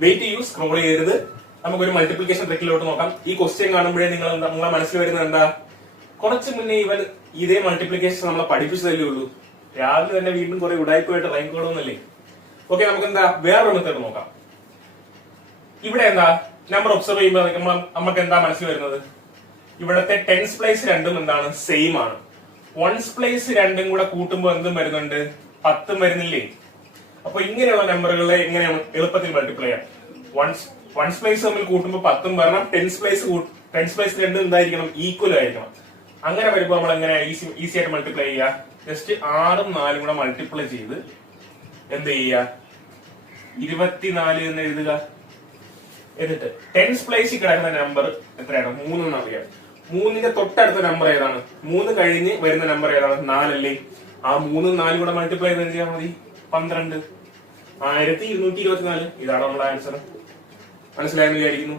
Wait ചെയ്യൂ, scroll ചെയ്യരുത്. നമുക്കൊരു മൾട്ടിപ്ലിക്കേഷൻ ട്രിക്കിലോട്ട് നോക്കാം. ഈ ക്വസ്റ്റ്യൻ കാണുമ്പോഴേ നിങ്ങളെ മനസ്സിൽ വരുന്നത് എന്താ, കുറച്ച് മുന്നേ ഇവൻ ഇതേ മൾട്ടിപ്ലിക്കേഷൻ നമ്മളെ പഠിപ്പിച്ചതല്ലേ ഉള്ളൂ, രാവിലെ തന്നെ വീണ്ടും കുറെ ഉടായ്പയായിട്ട് റൈൻ കോഡൊന്നല്ലേ. ഓക്കെ, നമുക്ക് എന്താ വേറൊരു മെത്തേഡ് നോക്കാം. ഇവിടെ എന്താ നമ്പർ ഒബ്സർവ് ചെയ്യുമ്പോൾ നമുക്ക് എന്താ മനസ്സിൽ വരുന്നത്, ഇവിടത്തെ ടെൻസ് പ്ലേസ് രണ്ടും എന്താണ് സെയിം ആണ്. വൺസ് പ്ലേസ് രണ്ടും കൂടെ കൂട്ടുമ്പോൾ എന്തും വരുന്നുണ്ട്, 10 വരുന്നില്ലേ. അപ്പൊ ഇങ്ങനെയുള്ള നമ്പറുകളെ എങ്ങനെ എളുപ്പത്തിൽ മൾട്ടിപ്ലൈ ചെയ്യാം. വൺസ് പ്ലേസ് തമ്മിൽ കൂട്ടുമ്പോൾ 10 വരണം, ടെൻസ് പ്ലേസ് രണ്ടും എന്തായിരിക്കണം, ഈക്വൽ ആയിരിക്കണം. അങ്ങനെ വരുമ്പോൾ നമ്മൾ എങ്ങനെ ഈസി ആയിട്ട് മൾട്ടിപ്ലൈ ചെയ്യുക, ജസ്റ്റ് 6ഉം 4ഉം കൂടെ മൾട്ടിപ്ലൈ ചെയ്ത് എന്ത് ചെയ്യുക, 24 എന്ന് എഴുതുക. എന്നിട്ട് ടെൻസ് പ്ലേസിൽ കിടക്കുന്ന നമ്പർ എത്രയാണ്, 3 എന്ന് അറിയാം. 3ന്റെ തൊട്ടടുത്ത നമ്പർ ഏതാണ്, 3 കഴിഞ്ഞ് വരുന്ന നമ്പർ ഏതാണ്, 4 അല്ലേ. ആ 3ഉം 4ഉം കൂടെ മൾട്ടിപ്ലൈ ചെയ്ത് എന്ത് ചെയ്യാൻ മതി, 12. 1224. ഇതാണ് നമ്മുടെ ആൻസർ. മനസ്സിലായെന്ന് വിചാരിക്കുന്നു.